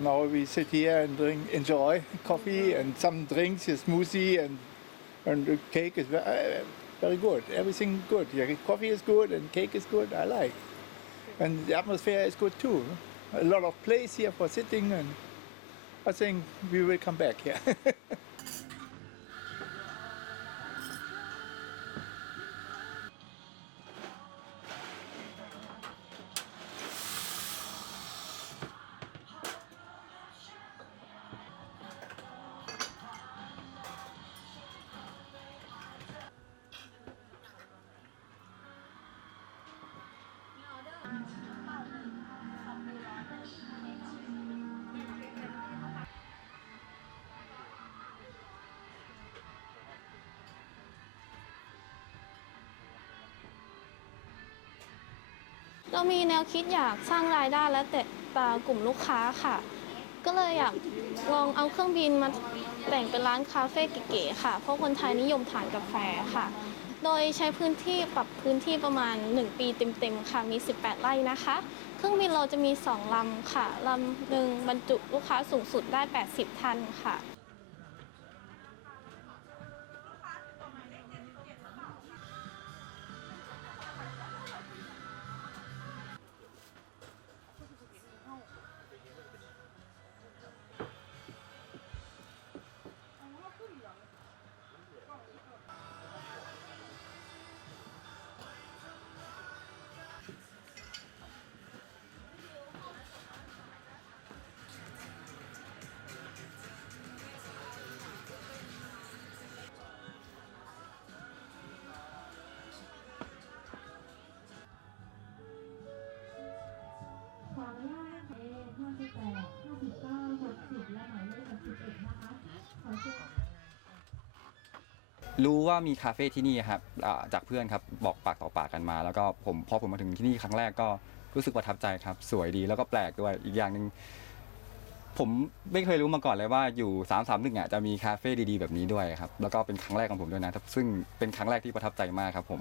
Now we sit here and drink, enjoy coffee and some drinks, a smoothie and and the cake is very, good. Everything good. Yeah, coffee is good and cake is good. I like, and the atmosphere is good too. A lot of place here for sitting and I think we will come back here. เรามีแนวคิดอยากสร้างรายได้และเตะตากลุ่มลูกค้าค่ะ ก็เลยอยากลองเอาเครื่องบินมาแต่งเป็นร้านคาเฟ่เก๋ๆค่ะ เพราะคนไทยนิยมทานกาแฟค่ะ โดยใช้พื้นที่ปรับพื้นที่ประมาณ 1 ปีเต็มๆค่ะ มี 18 ไร่นะคะ เครื่องบินเราจะมี 2 ลำค่ะ ลำหนึ่งบรรจุลูกค้าสูงสุดได้ 80ท่านค่ะ รู้ว่ามีคาเฟ่ที่นี่ครับอ่าจากเพื่อนครับบอกปากต่อปากกันมา แล้วก็ผมพอผมมาถึงที่นี่ครั้งแรกก็รู้สึกประทับใจครับ สวยดีแล้วก็แปลกด้วยอีกอย่างหนึ่งผมไม่เคยรู้มาก่อนเลยว่าอยู่3ามสามหนึ่งอะจะมีคาเฟ่ดีๆแบบนี้ด้วยครับแล้วก็เป็นครั้งแรกของผมด้วยนะซึ่งเป็นครั้งแรกที่ประทับใจมากครับผม